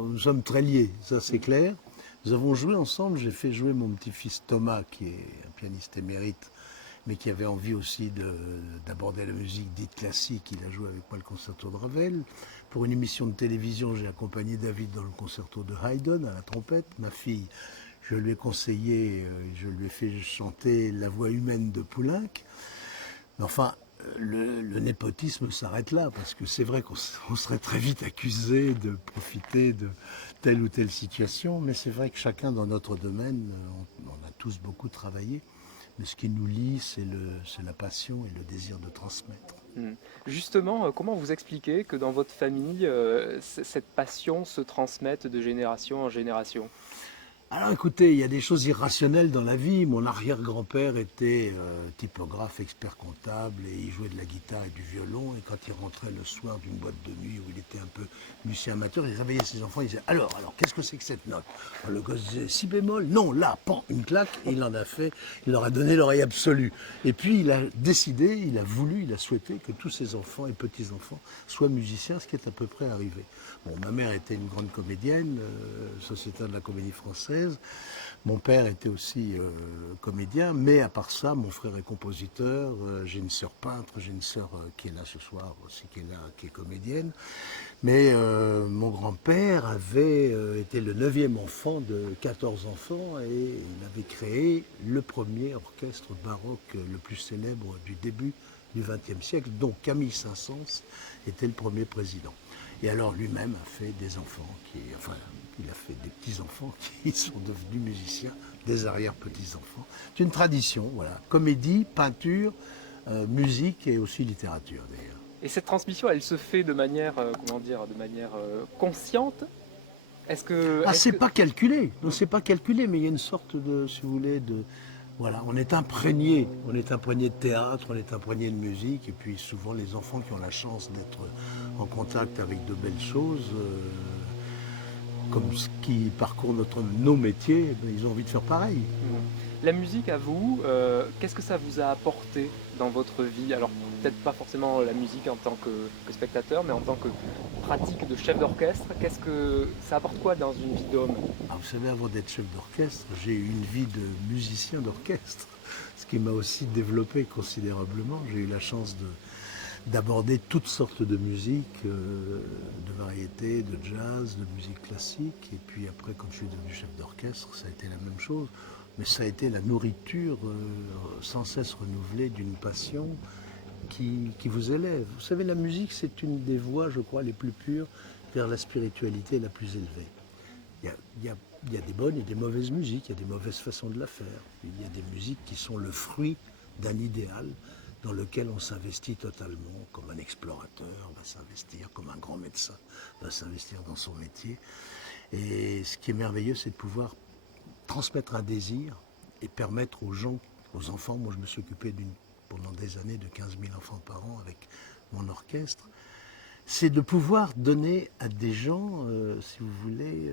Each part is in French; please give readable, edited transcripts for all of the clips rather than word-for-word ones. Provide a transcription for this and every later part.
Nous sommes très liés, ça c'est clair. Nous avons joué ensemble, j'ai fait jouer mon petit-fils Thomas, qui est un pianiste émérite, mais qui avait envie aussi d'aborder la musique dite classique. Il a joué avec moi le concerto de Ravel. Pour une émission de télévision, j'ai accompagné David dans le concerto de Haydn à la trompette. Ma fille, je lui ai conseillé, je lui ai fait chanter La voix humaine de Poulenc. Mais enfin, le népotisme s'arrête là, parce que c'est vrai qu'on serait très vite accusé de profiter de telle ou telle situation, mais c'est vrai que chacun dans notre domaine, on a tous beaucoup travaillé, mais ce qui nous lie, c'est la passion et le désir de transmettre. Justement, comment vous expliquez que dans votre famille, cette passion se transmette de génération en génération? Alors écoutez, il y a des choses irrationnelles dans la vie. Mon arrière-grand-père était typographe, expert comptable, et il jouait de la guitare et du violon. Et quand il rentrait le soir d'une boîte de nuit où il était un peu musicien amateur, il réveillait ses enfants, il disait alors, qu'est-ce que c'est que cette note? Alors, le gosse disait si bémol, non, là, pan, une claque, et il en a fait, il leur a donné l'oreille absolue. Et puis il a décidé, il a voulu, il a souhaité que tous ses enfants et petits-enfants soient musiciens, ce qui est à peu près arrivé. Bon, ma mère était une grande comédienne, sociétaire de la comédie française. Mon père était aussi comédien, mais à part ça, mon frère est compositeur. J'ai une sœur peintre, j'ai une sœur qui est là ce soir aussi, qui est là, qui est comédienne. Mais mon grand-père avait été le 9e enfant de 14 enfants et il avait créé le premier orchestre baroque le plus célèbre du début du XXe siècle, dont Camille Saint-Saëns était le premier président. Et alors lui-même a fait des enfants, il a fait des petits-enfants qui sont devenus musiciens, des arrière-petits-enfants. C'est une tradition, voilà. Comédie, peinture, musique et aussi littérature d'ailleurs. Et cette transmission, elle se fait de manière, comment dire, de manière consciente? Ah, Est-ce c'est que, pas calculé, non, c'est pas calculé, mais il y a une sorte de, si vous voulez, voilà, on est imprégné de théâtre, on est imprégné de musique, et puis souvent les enfants qui ont la chance d'être en contact avec de belles choses, comme ce qui parcourt nos métiers, ben, ils ont envie de faire pareil. Hmm. La musique, à vous, qu'est-ce que ça vous a apporté dans votre vie? Alors peut-être pas forcément la musique en tant que spectateur, mais en tant que pratique de chef d'orchestre, qu'est-ce que ça apporte quoi dans une vie d'homme? Alors, vous savez, avant d'être chef d'orchestre, j'ai eu une vie de musicien d'orchestre, ce qui m'a aussi développé considérablement. J'ai eu la chance d'aborder toutes sortes de musiques, de variété, de jazz, de musique classique. Et puis après, quand je suis devenu chef d'orchestre, ça a été la même chose. Mais ça a été la nourriture sans cesse renouvelée d'une passion qui vous élève. Vous savez, la musique, c'est une des voies, je crois, les plus pures vers la spiritualité la plus élevée. Il y a, il y a- il y a des bonnes et des mauvaises musiques, il y a des mauvaises façons de la faire. Il y a des musiques qui sont le fruit d'un idéal dans lequel on s'investit totalement, comme un explorateur va s'investir, comme un grand médecin va s'investir dans son métier. Et ce qui est merveilleux, c'est de pouvoir transmettre un désir et permettre aux gens, aux enfants, moi je me suis occupé pendant des années de 15 000 enfants par an avec mon orchestre, c'est de pouvoir donner à des gens, si vous voulez,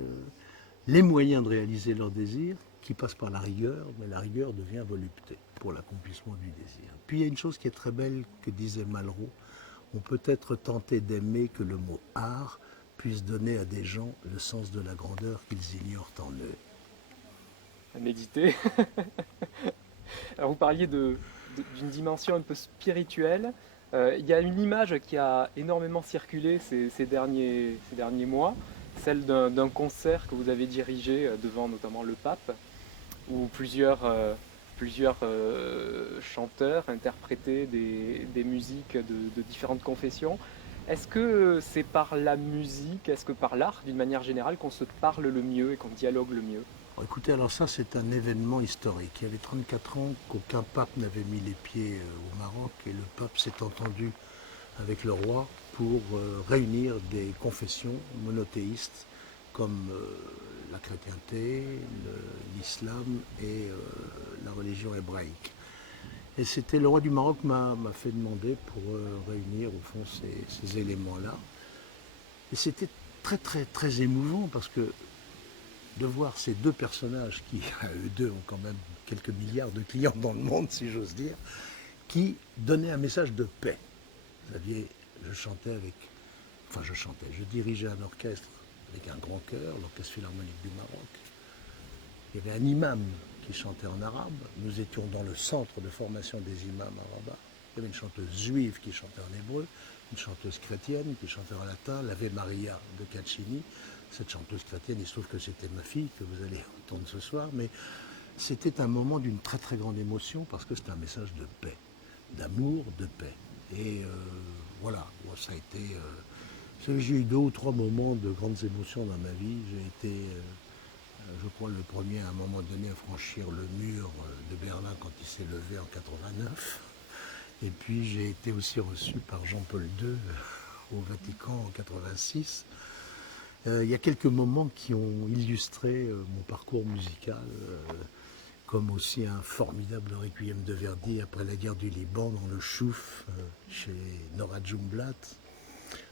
les moyens de réaliser leurs désirs qui passent par la rigueur, mais la rigueur devient volupté pour l'accomplissement du désir. Puis il y a une chose qui est très belle que disait Malraux, on peut être tenté d'aimer que le mot art puisse donner à des gens le sens de la grandeur qu'ils ignorent en eux. À méditer. Alors vous parliez d'une dimension un peu spirituelle. Il y a une image qui a énormément circulé ces derniers mois, celle d'un concert que vous avez dirigé devant notamment le pape, où plusieurs chanteurs interprétaient des musiques de différentes confessions. Est-ce que c'est par la musique, est-ce que par l'art, d'une manière générale, qu'on se parle le mieux et qu'on dialogue le mieux? Bon, écoutez, alors ça c'est un événement historique. Il y avait 34 ans qu'aucun pape n'avait mis les pieds au Maroc et le pape s'est entendu avec le roi pour réunir des confessions monothéistes comme la chrétienté, l'islam et la religion hébraïque. Et c'était le roi du Maroc m'a fait demander pour réunir au fond ces éléments-là. Et c'était très très très émouvant parce que de voir ces deux personnages qui, eux deux, ont quand même quelques milliards de clients dans le monde, si j'ose dire, qui donnaient un message de paix. Vous saviez, je chantais, je dirigeais un orchestre avec un grand chœur, l'Orchestre Philharmonique du Maroc. Il y avait un imam qui chantait en arabe. Nous étions dans le centre de formation des imams à Rabat. Il y avait une chanteuse juive qui chantait en hébreu, une chanteuse chrétienne qui chantait en latin, l'Ave Maria de Caccini. Cette chanteuse chrétienne, il se trouve que c'était ma fille que vous allez entendre ce soir, mais c'était un moment d'une très très grande émotion parce que c'était un message de paix, d'amour, de paix. Et voilà, bon, ça a été... vous savez, j'ai eu 2 ou 3 moments de grandes émotions dans ma vie. J'ai été, je crois, le premier à un moment donné à franchir le mur de Berlin quand il s'est levé en 89. Et puis j'ai été aussi reçu par Jean-Paul II au Vatican en 86. Il y a quelques moments qui ont illustré mon parcours musical, comme aussi un formidable requiem de Verdi après la guerre du Liban dans le Chouf, chez Nora Djumblat.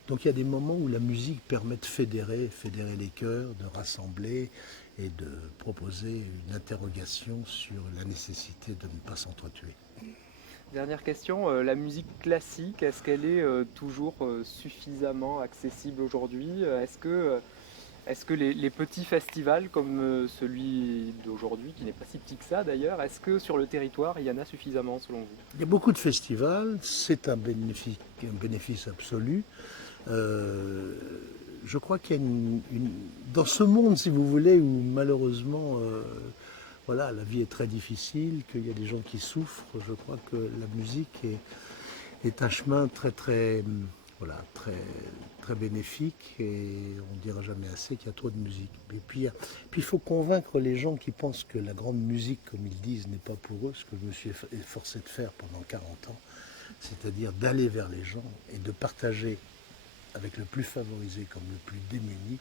Donc il y a des moments où la musique permet de fédérer les cœurs, de rassembler et de proposer une interrogation sur la nécessité de ne pas s'entretuer. Dernière question, la musique classique, est-ce qu'elle est toujours suffisamment accessible aujourd'hui? Est-ce que les petits festivals comme celui d'aujourd'hui, qui n'est pas si petit que ça d'ailleurs, est-ce que sur le territoire il y en a suffisamment selon vous? Il y a beaucoup de festivals, c'est un bénéfice absolu. Je crois qu'il y a dans ce monde, si vous voulez, où malheureusement, voilà, la vie est très difficile, qu'il y a des gens qui souffrent, je crois que la musique est un chemin très, très, voilà, très, très bénéfique et on ne dira jamais assez qu'il y a trop de musique. Et puis il faut convaincre les gens qui pensent que la grande musique, comme ils disent, n'est pas pour eux, ce que je me suis efforcé de faire pendant 40 ans, c'est-à-dire d'aller vers les gens et de partager avec le plus favorisé comme le plus démuni,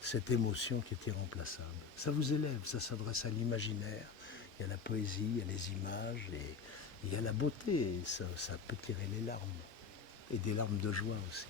cette émotion qui est irremplaçable. Ça vous élève, ça s'adresse à l'imaginaire, il y a la poésie, il y a les images, et il y a la beauté, et ça peut tirer les larmes, et des larmes de joie aussi.